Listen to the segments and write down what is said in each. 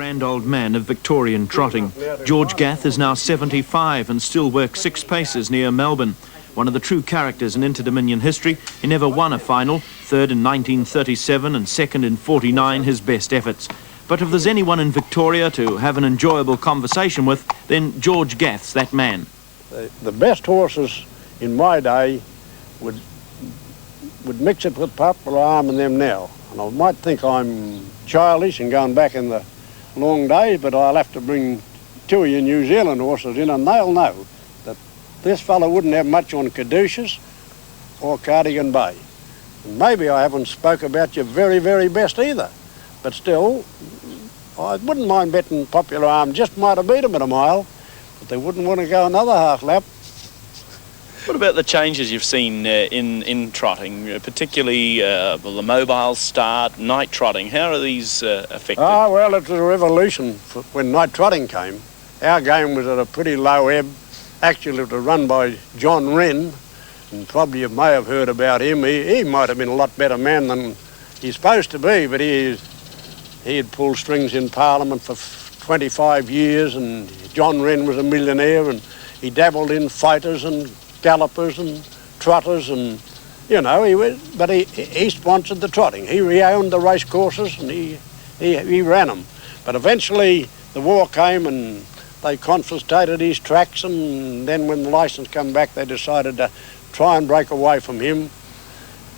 grand old man of Victorian trotting. George Gath is now 75 and still works 6 paces near Melbourne. One of the true characters in Inter-Dominion history, he never won a final, third in 1937 and second in 49, his best efforts. But if there's anyone in Victoria to have an enjoyable conversation with, then George Gath's that man. The best horses in my day would mix it with popular arm and them now. And I might think I'm childish and going back in the long days, but I'll have to bring 2 of your New Zealand horses in and they'll know that this fella wouldn't have much on Caduceus or Cardigan Bay. And maybe I haven't spoke about your very, very best either. But still, I wouldn't mind betting popular arm just might have beat him at a mile, but they wouldn't want to go another half lap. What about the changes you've seen in trotting, particularly the mobile start, night trotting? How are these affected? Oh, well, it was a revolution when night trotting came. Our game was at a pretty low ebb. Actually, it was run by John Wren, and probably you may have heard about him. He might have been a lot better man than he's supposed to be, but he had pulled strings in Parliament for 25 years, and John Wren was a millionaire, and he dabbled in fighters and gallopers and trotters, and you know, he sponsored the trotting. He owned the race courses and he ran them. But eventually the war came and they confiscated his tracks, and then when the licence came back they decided to try and break away from him,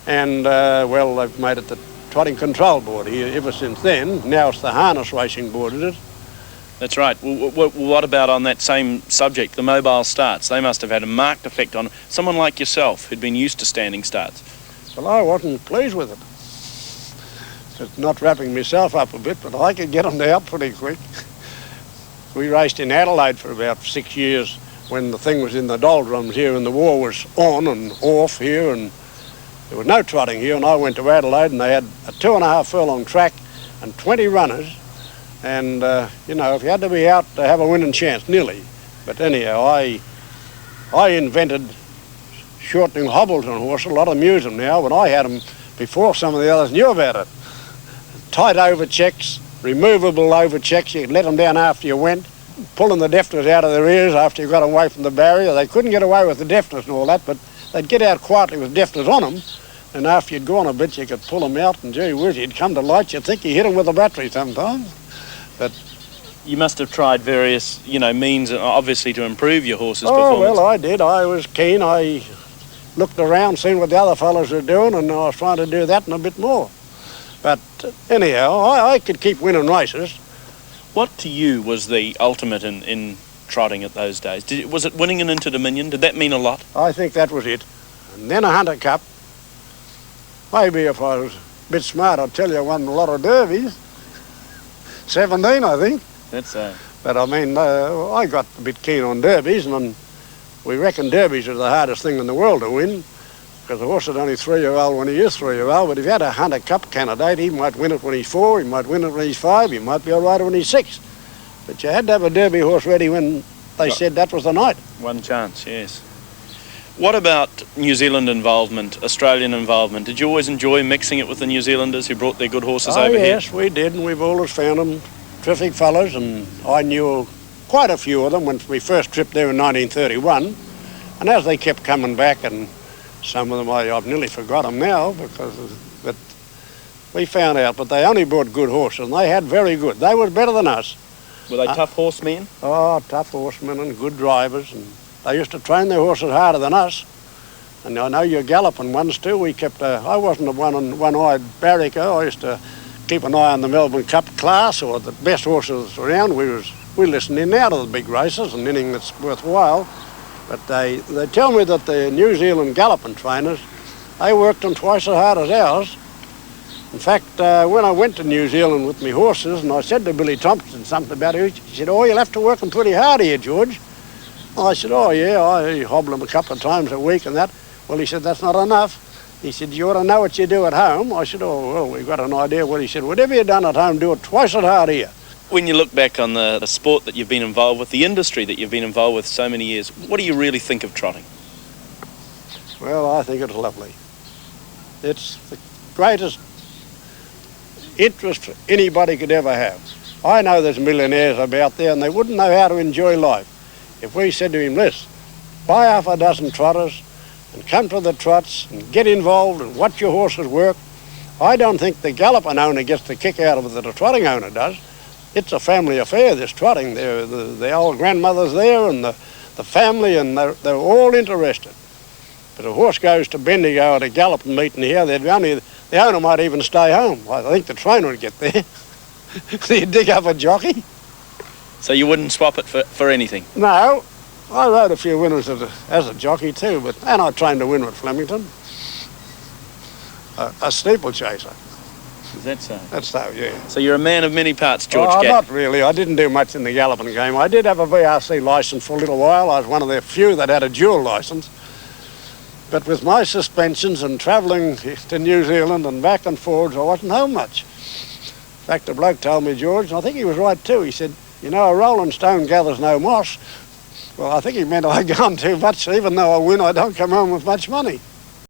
and well, they've made it the Trotting Control Board ever since then. Now it's the Harness Racing Board, is it? That's right. Well, what about on that same subject, the mobile starts? They must have had a marked effect on someone like yourself who'd been used to standing starts. Well, I wasn't pleased with it. It's not wrapping myself up a bit, but I could get them out pretty quick. We raced in Adelaide for about 6 years when the thing was in the doldrums here and the war was on and off here, and there was no trotting here, and I went to Adelaide and they had a 2.5 furlong track and 20 runners. And, you know, if you had to be out to have a winning chance, nearly. But anyhow, I invented shortening hobbles on horses. A lot of them use them now, but I had them before some of the others knew about it. Tight overchecks, removable overchecks. You could let them down after you went, pulling the deafness out of their ears after you got away from the barrier. They couldn't get away with the deafness and all that, but they'd get out quietly with deafness on them. And after you'd gone a bit, you could pull them out, and gee whiz, he'd come to light. You'd think you hit him with a battery sometimes. But you must have tried various, you know, means, obviously, to improve your horse's performance. Oh, well, I did. I was keen. I looked around, seen what the other fellows were doing, and I was trying to do that and a bit more. But anyhow, I could keep winning races. What to you was the ultimate in trotting at those days? Was it winning an Inter-Dominion? Did that mean a lot? I think that was it. And then a Hunter Cup. Maybe if I was a bit smart, I'd tell you I won a lot of derbies. 17, I think. That's But I mean, I got a bit keen on derbies, and we reckon derbies are the hardest thing in the world to win, because the horse is only 3-year-old when he is 3-year-old, but if you had a Hunter Cup candidate, he might win it when he's 4, he might win it when he's 5, he might be all right when he's 6. But you had to have a derby horse ready when they said that was the night. One chance, yes. What about New Zealand involvement, Australian involvement? Did you always enjoy mixing it with the New Zealanders who brought their good horses over here? Yes, we did, and we've always found them terrific fellows, and I knew quite a few of them when we first tripped there in 1931. And as they kept coming back, and some of them I've nearly forgot them now, but we found out, but they only brought good horses, and they had very good. They were better than us. Were they tough horsemen? Oh, tough horsemen and good drivers, and they used to train their horses harder than us. And I know you're galloping ones too. We kept, I wasn't a one-eyed barracker. I used to keep an eye on the Melbourne Cup class or the best horses around. We listened in now to the big races and anything that's worthwhile. But they tell me that the New Zealand galloping trainers, they worked them twice as hard as ours. In fact, when I went to New Zealand with my horses, and I said to Billy Thompson something about it, he said, "Oh, you'll have to work them pretty hard here, George." I said, "Oh, yeah, I hobble them a couple of times a week and that." Well, he said, "That's not enough." He said, "You ought to know what you do at home." I said, "Oh, well, we've got an idea." Well, he said, "Whatever you've done at home, do it twice as hard here." When you look back on the sport that you've been involved with, the industry that you've been involved with so many years, what do you really think of trotting? Well, I think it's lovely. It's the greatest interest anybody could ever have. I know there's millionaires about there and they wouldn't know how to enjoy life if we said to him, listen, buy half a dozen trotters and come to the trots and get involved and watch your horses work. I don't think the galloping owner gets the kick out of it that a trotting owner does. It's a family affair, this trotting. The old grandmother's there and the family, and they're all interested. But if a horse goes to Bendigo at a galloping meeting here, the owner might even stay home. I think the trainer would get there. So you dig up a jockey. So you wouldn't swap it for anything? No. I rode a few winners as a jockey too, and I trained to win with Flemington. A steeplechaser. Is that so? That's so, yeah. So you're a man of many parts, George Gath. Not really. I didn't do much in the galloping game. I did have a VRC licence for a little while. I was one of the few that had a dual licence. But with my suspensions and travelling to New Zealand and back and forwards, I wasn't home much. In fact, the bloke told me, George, and I think he was right too, he said, you know, a rolling stone gathers no moss. Well, I think he meant I'd gone too much. Even though I win, I don't come home with much money.